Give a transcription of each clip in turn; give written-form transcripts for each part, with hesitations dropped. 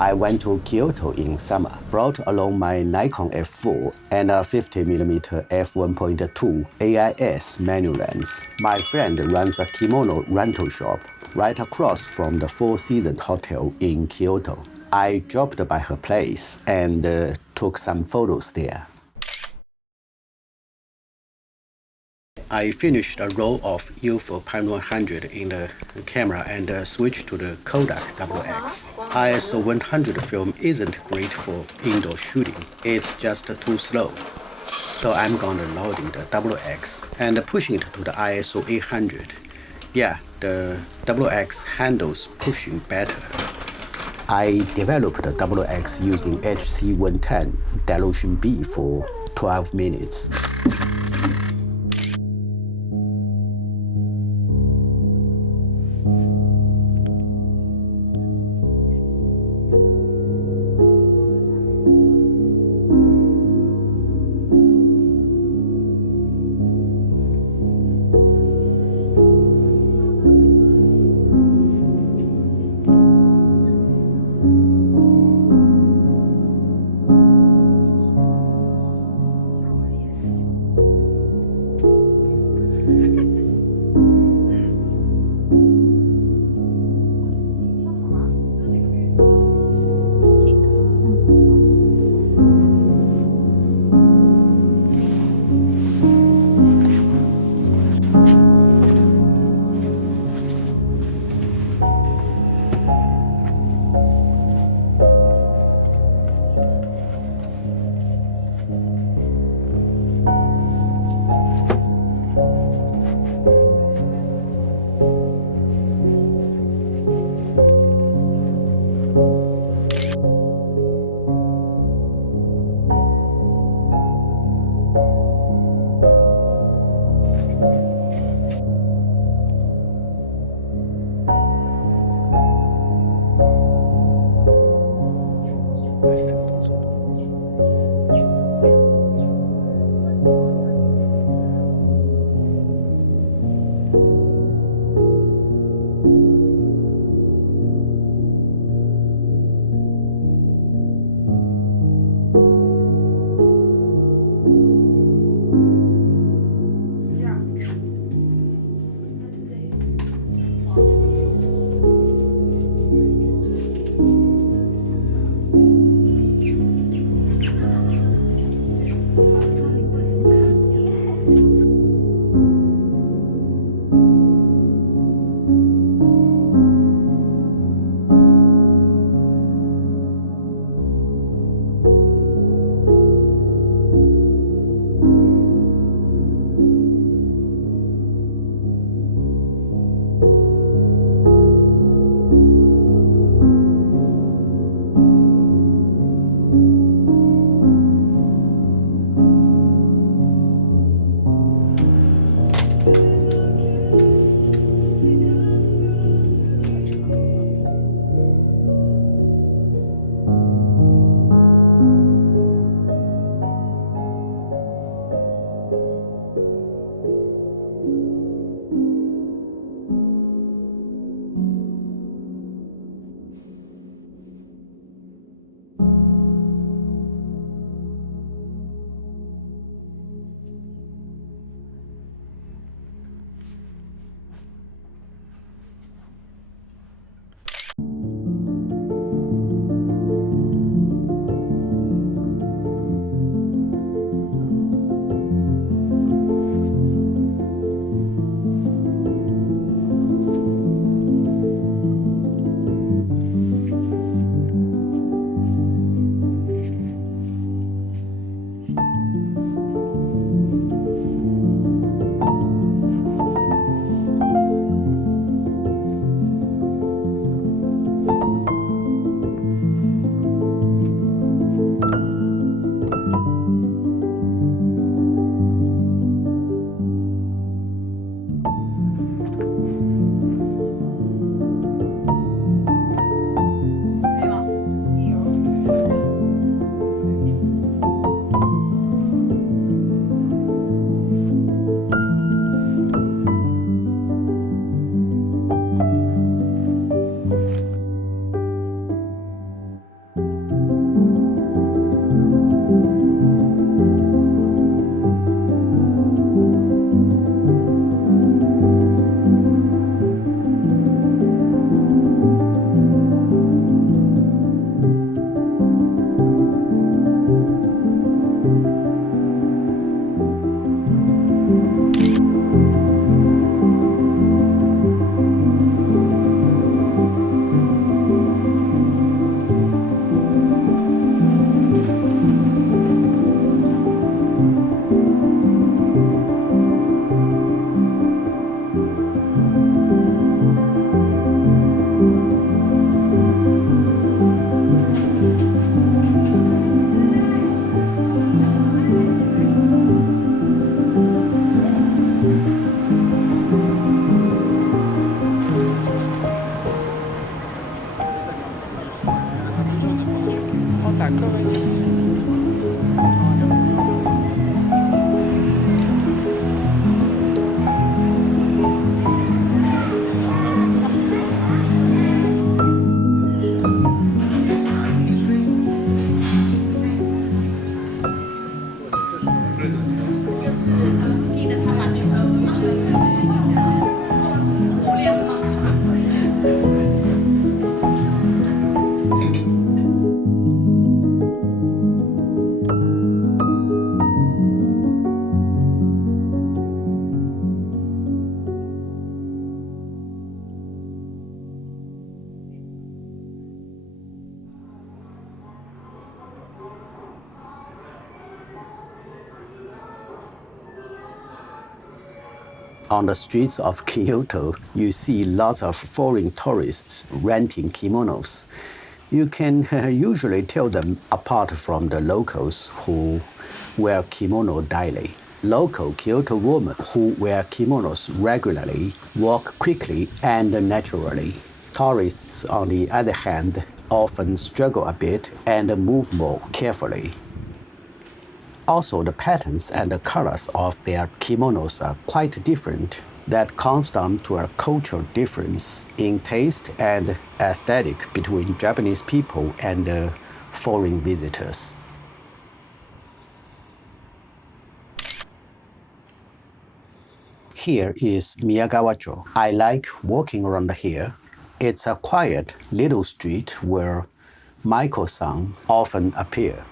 I went to Kyoto in summer, brought along my Nikon F4 and a 50mm f1.2 AIS manual lens. My friend runs a kimono rental shop right across from the Four Seasons Hotel in Kyoto. I dropped by her place and took some photos there. I finished a roll of ILFORD P100 in the camera and switched to the Kodak XX. ISO 100 film isn't great for indoor shooting. It's just too slow. So I'm gonna load in the XX and pushing it to the ISO 800. Yeah, the XX handles pushing better. I developed the XX using HC110 dilution B for 12 minutes. On the streets of Kyoto, you see lots of foreign tourists renting kimonos. You can usually tell them apart from the locals who wear kimono daily. Local Kyoto women who wear kimonos regularly walk quickly and naturally. Tourists, on the other hand, often struggle a bit and move more carefully. Also, the patterns and the colors of their kimonos are quite different. That comes down to a cultural difference in taste and aesthetic between Japanese people and foreign visitors. Here is Miyagawa-cho. I like walking around here. It's a quiet little street where Michael-san often appear.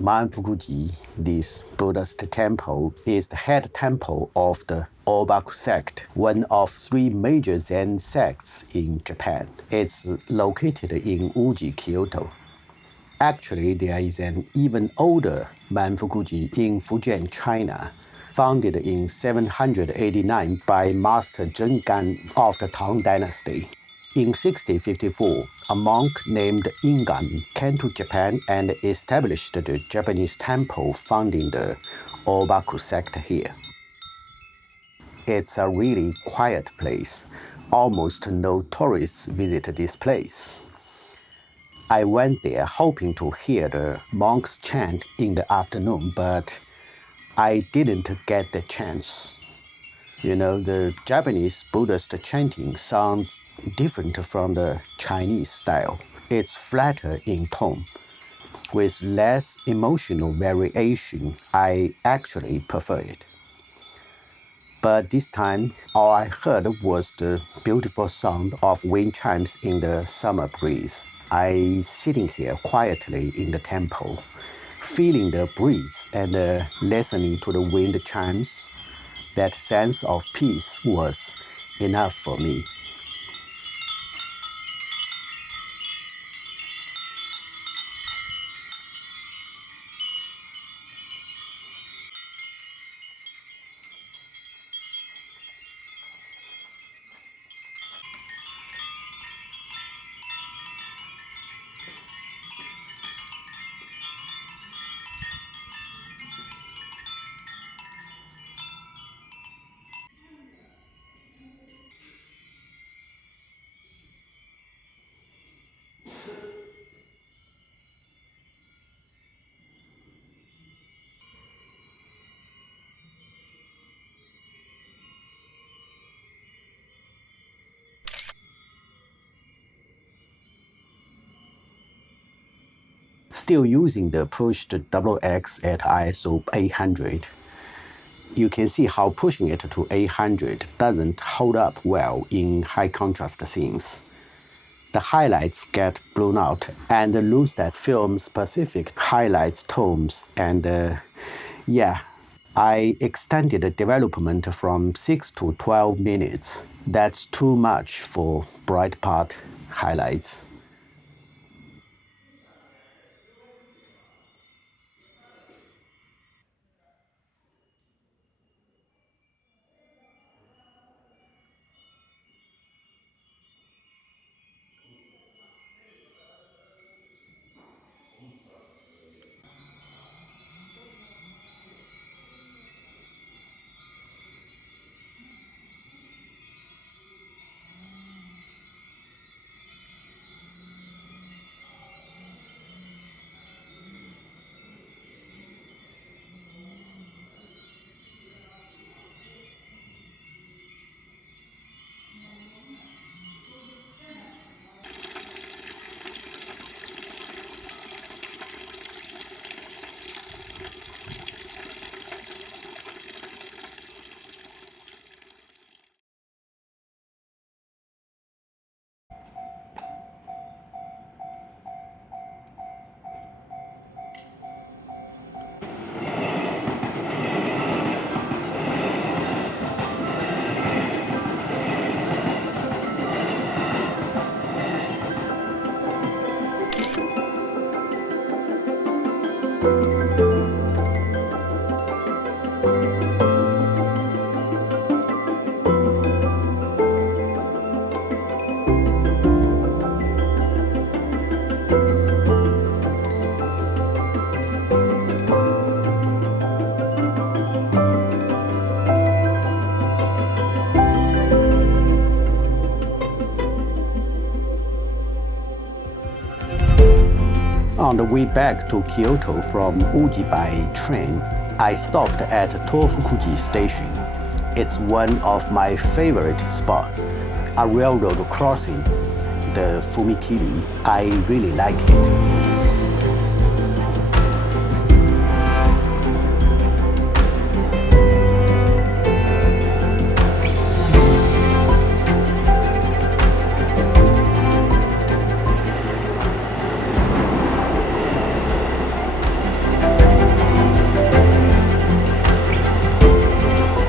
Mount Muguji, this Buddhist temple, is the head temple of the Obaku sect, one of three major Zen sects in Japan. It's located in Uji, Kyoto. Actually, there is an even older Mount Fuji in Fujian, China, founded in 789 by Master Zheng Gan of the Tang Dynasty. In 1654, a monk named Ingan came to Japan and established the Japanese temple founding the Obaku sect here. It's a really quiet place. Almost no tourists visit this place. I went there hoping to hear the monks chant in the afternoon, but I didn't get the chance. You know, the Japanese Buddhist chanting sounds different from the Chinese style. It's flatter in tone, with less emotional variation. I actually prefer it. But this time, all I heard was the beautiful sound of wind chimes in the summer breeze. I sitting here quietly in the temple, feeling the breeze and listening to the wind chimes. That sense of peace was enough for me. still using the pushed XX at ISO 800. You can see how pushing it to 800 doesn't hold up well in high contrast scenes. The highlights get blown out and lose that film-specific highlights tones. And I extended the development from 6 to 12 minutes. That's too much for bright part highlights. On the way back to Kyoto from Muguji by train, I stopped at Tofukuji Station. It's one of my favorite spots, a railroad crossing, the Fumikiri. I really like it.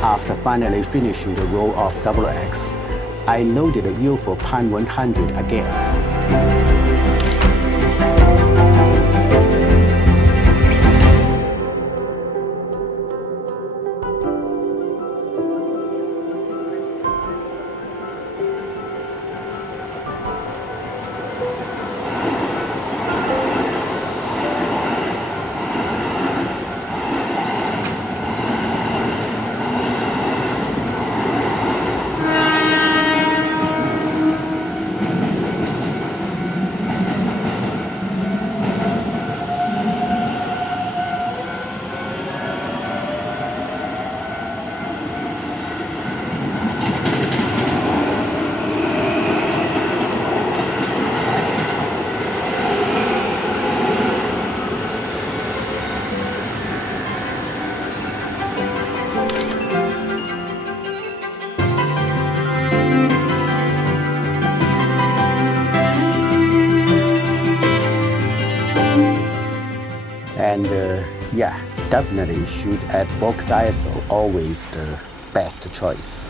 After finally finishing the roll of XX, I loaded the ILFORD Pan 100 again. And definitely shoot at box ISO, always the best choice.